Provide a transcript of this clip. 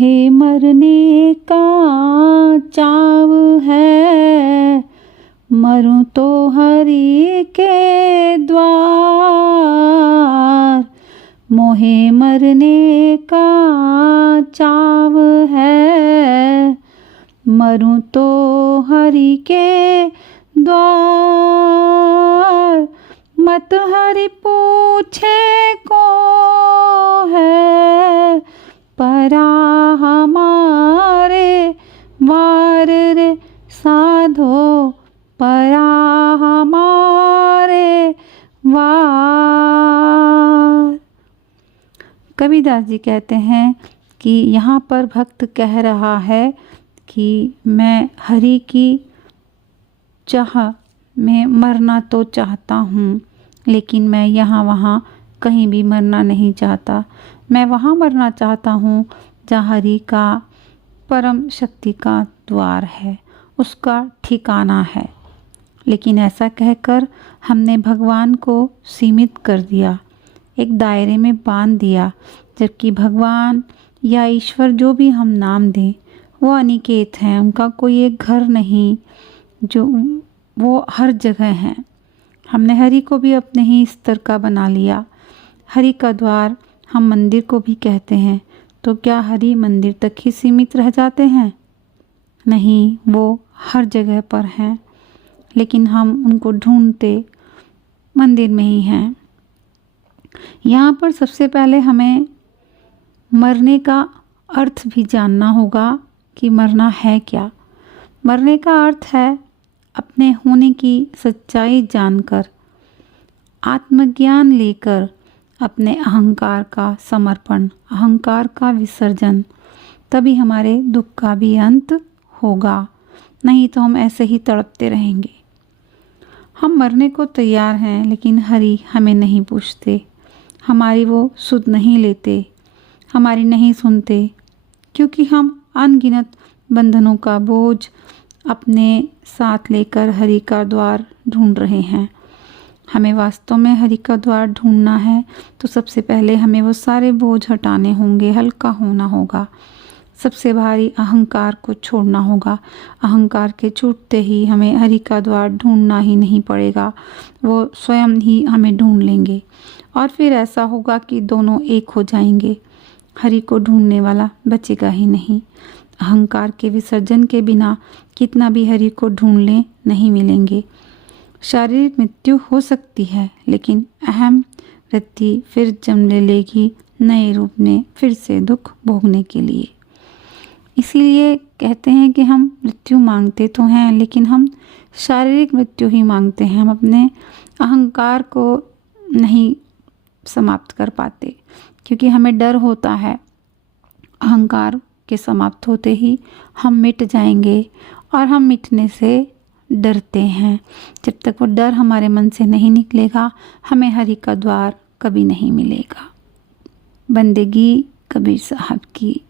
मोहे मरने का चाव है, मरूं तो हरि के द्वार। मोहे मरने का चाव है, मरूं तो हरि के द्वार। मत हरि पूछे को है, परा हमारे वार रे साधो, परा हमारे वार। कबीरदास जी कहते हैं कि यहाँ पर भक्त कह रहा है कि मैं हरि की चाह में मरना तो चाहता हूँ, लेकिन मैं यहाँ वहाँ कहीं भी मरना नहीं चाहता। मैं वहाँ मरना चाहता हूँ जहाँ हरि का परम शक्ति का द्वार है, उसका ठिकाना है। लेकिन ऐसा कहकर हमने भगवान को सीमित कर दिया, एक दायरे में बांध दिया, जबकि भगवान या ईश्वर जो भी हम नाम दें वो अनिकेत हैं। उनका कोई एक घर नहीं, जो वो हर जगह हैं। हमने हरि को भी अपने ही स्तर का बना लिया। हरि का द्वार हम मंदिर को भी कहते हैं, तो क्या हरि मंदिर तक ही सीमित रह जाते हैं? नहीं, वो हर जगह पर हैं, लेकिन हम उनको ढूंढते मंदिर में ही हैं। यहाँ पर सबसे पहले हमें मरने का अर्थ भी जानना होगा कि मरना है क्या। मरने का अर्थ है अपने होने की सच्चाई जानकर, आत्मज्ञान लेकर अपने अहंकार का समर्पण, अहंकार का विसर्जन। तभी हमारे दुख का भी अंत होगा, नहीं तो हम ऐसे ही तड़पते रहेंगे। हम मरने को तैयार हैं, लेकिन हरि हमें नहीं पूछते, हमारी वो सुध नहीं लेते, हमारी नहीं सुनते, क्योंकि हम अनगिनत बंधनों का बोझ अपने साथ लेकर हरि का द्वार ढूंढ रहे हैं। हमें वास्तव में हरि का द्वार ढूंढना है तो सबसे पहले हमें वो सारे बोझ हटाने होंगे, हल्का होना होगा। सबसे भारी अहंकार को छोड़ना होगा। अहंकार के छूटते ही हमें हरि का द्वार ढूंढना ही नहीं पड़ेगा, वो स्वयं ही हमें ढूंढ लेंगे। और फिर ऐसा होगा कि दोनों एक हो जाएंगे। हरि को ढूंढने वाला बचेगा ही नहीं। अहंकार के विसर्जन के बिना कितना भी हरि को ढूंढ लें, नहीं मिलेंगे। शारीरिक मृत्यु हो सकती है, लेकिन अहम वृत्ति फिर जन्म ले लेगी नए रूप में, फिर से दुख भोगने के लिए। इसीलिए कहते हैं कि हम मृत्यु मांगते तो हैं, लेकिन हम शारीरिक मृत्यु ही मांगते हैं। हम अपने अहंकार को नहीं समाप्त कर पाते, क्योंकि हमें डर होता है अहंकार के समाप्त होते ही हम मिट जाएंगे, और हम मिटने से डरते हैं। जब तक वो डर हमारे मन से नहीं निकलेगा, हमें हरि का द्वार कभी नहीं मिलेगा। बंदगी कबीर साहब की।